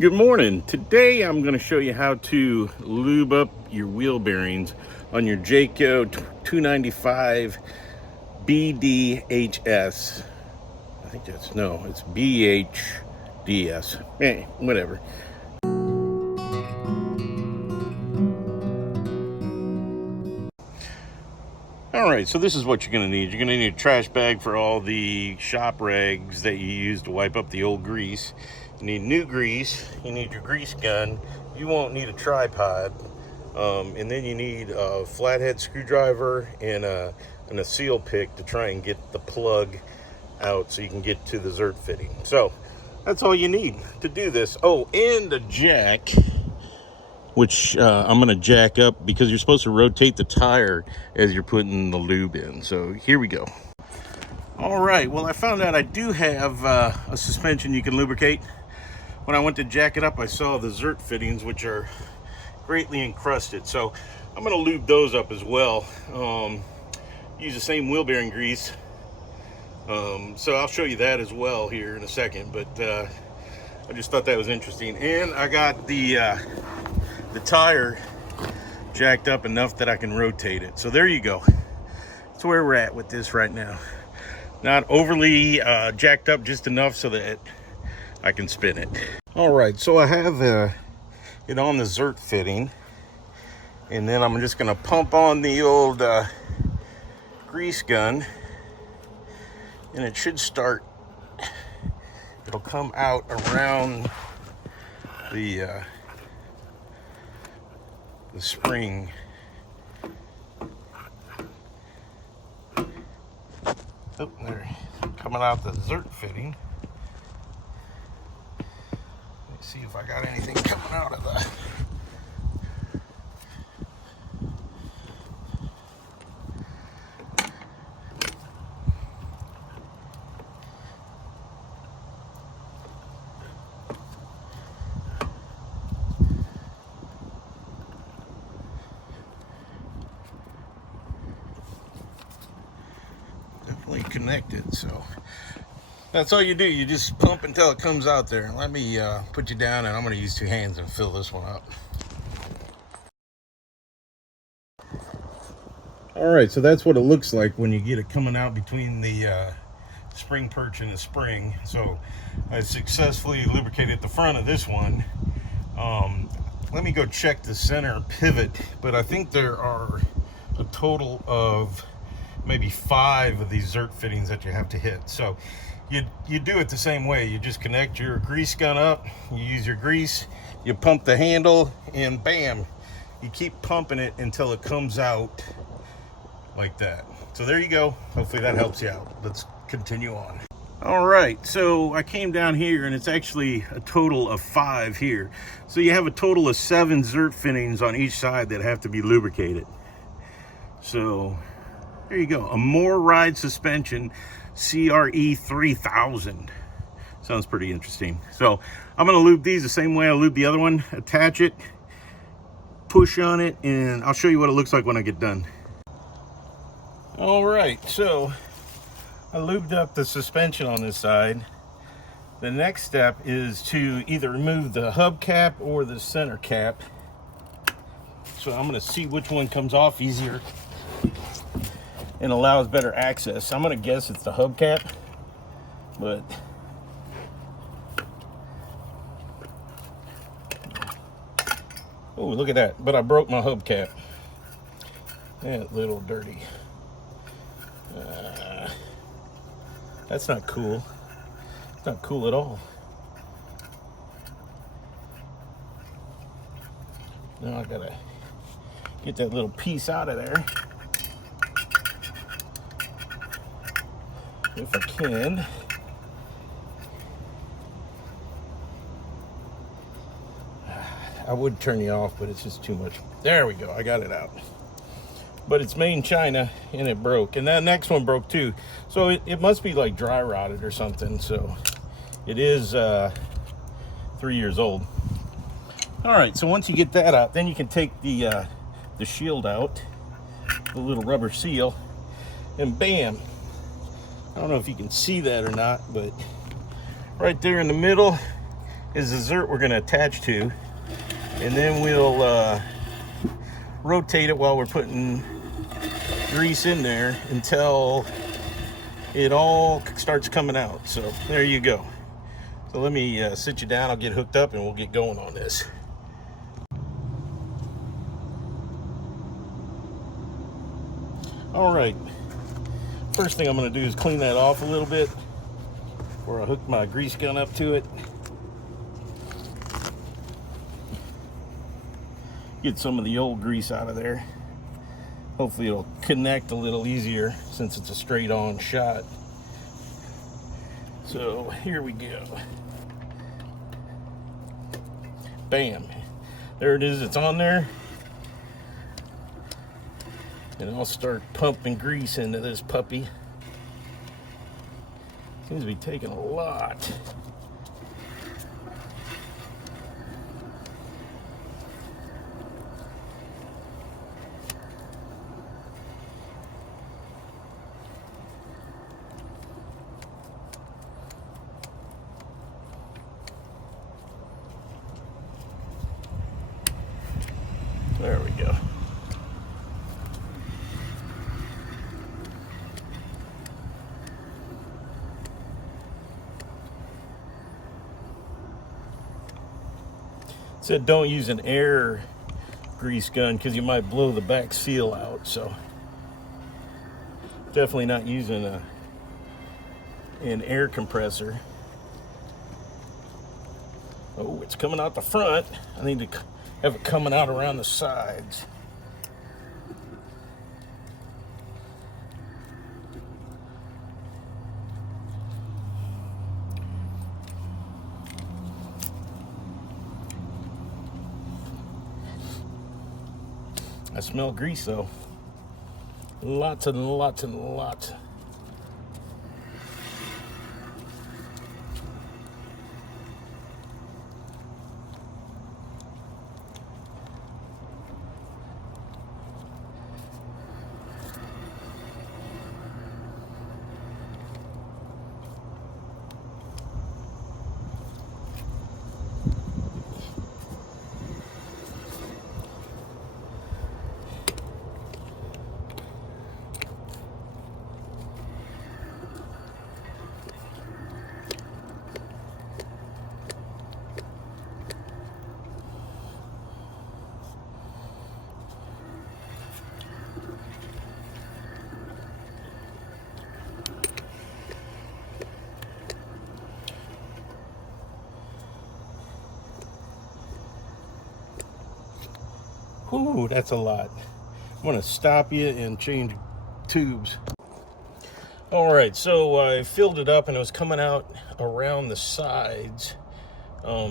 Good morning. Today I'm going to show you how to lube up your wheel bearings on your Jayco 295 BDHS. I think it's BHDS. Whatever. Alright, so this is what you're going to need. You're going to need a trash bag for all the shop rags that you use to wipe up the old grease. You need new grease. You need your grease gun. You won't need a tripod. And then you need a flathead screwdriver and a seal pick to try and get the plug out so you can get to the zert fitting. So that's all you need to do this. Oh, and a jack, which I'm going to jack up because you're supposed to rotate the tire as you're putting the lube in. So here we go. All right, well, I found out I do have a suspension you can lubricate. When I went to jack it up, I saw the zert fittings, which are greatly encrusted. So I'm going to lube those up as well. Use the same wheel bearing grease. So I'll show you that as well here in a second. But I just thought that was interesting. And I got the tire jacked up enough that I can rotate it. So there you go. That's where we're at with this right now. Not overly jacked up, just enough so that I can spin it. All right, so I have it on the zert fitting, and then I'm just gonna pump on the old grease gun, and it should start. It'll come out around the spring. Oh, there, coming out the zert fitting. Let's see if I got anything coming out of the. Connected, so that's all you do. You just pump until it comes out there. Let me put you down, and I'm going to use two hands and fill this one up. All right, so that's what it looks like when you get it coming out between the spring perch and the spring. So I successfully lubricated the front of this one. Let me go check the center pivot, but I think there are a total of maybe 5 of these zert fittings that you have to hit. So you do it the same way. You just connect your grease gun up, you use your grease, you pump the handle, and bam, you keep pumping it until it comes out like that. So there you go. Hopefully that helps you out. Let's continue on. All right, so I came down here, and it's actually a total of 5 here. So you have a total of 7 zert fittings on each side that have to be lubricated. So there you go, a more ride suspension CRE 3000. Sounds pretty interesting. So I'm gonna lube these the same way I lube the other one. Attach it, push on it, and I'll show you what it looks like when I get done. All right, so I lubed up the suspension on this side. The next step is to either remove the hubcap or the center cap. So I'm gonna see which one comes off easier and allows better access. I'm gonna guess it's the hubcap, but oh, look at that. But I broke my hubcap. That little dirty. That's not cool. It's not cool at all. Now I gotta get that little piece out of there. If I can. I would turn you off, but it's just too much. There we go, I got it out. But it's made in China, and it broke. And that next one broke too. So it must be like dry rotted or something. So it is 3 years old. All right, so once you get that out, then you can take the shield out, the little rubber seal, and bam. I don't know if you can see that or not, but right there in the middle is the zert we're going to attach to, and then we'll rotate it while we're putting grease in there until it all starts coming out. So there you go. So let me sit you down, I'll get hooked up and we'll get going on this. All right, first thing I'm going to do is clean that off a little bit before I hook my grease gun up to it. Get some of the old grease out of there. Hopefully it'll connect a little easier since it's a straight on shot. So here we go. Bam, there it is, it's on there. And I'll start pumping grease into this puppy. Seems to be taking a lot. There we go. It said don't use an air grease gun because you might blow the back seal out, so definitely not using an air compressor. Oh, it's coming out the front. I need to have it coming out around the sides. I smell grease though. Lots and lots and lots. Whew, that's a lot. I'm gonna stop you and change tubes. All right, so I filled it up and it was coming out around the sides.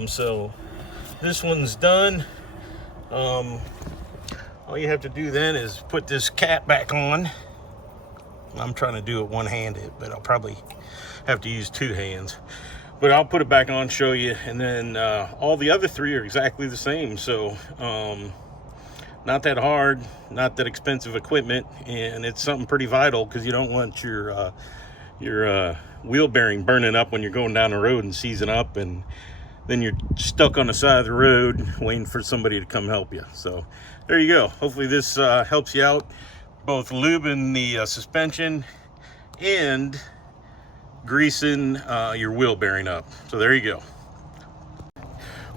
So this one's done. All you have to do then is put this cap back on. I'm trying to do it one-handed, but I'll probably have to use two hands. But I'll put it back on, show you, and then all the other three are exactly the same. So not that hard, not that expensive equipment, and it's something pretty vital because you don't want your wheel bearing burning up when you're going down the road and seizing up, and then you're stuck on the side of the road waiting for somebody to come help you. So there you go. Hopefully this helps you out, both lubing the suspension and greasing your wheel bearing up. So there you go.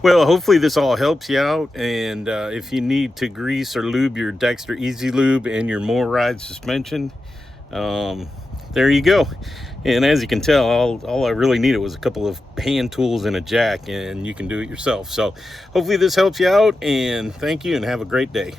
Well, hopefully this all helps you out, and if you need to grease or lube your Dexter Easy Lube and your More Ride suspension, there you go. And as you can tell, all I really needed was a couple of hand tools and a jack, and you can do it yourself. So hopefully this helps you out, and thank you and have a great day.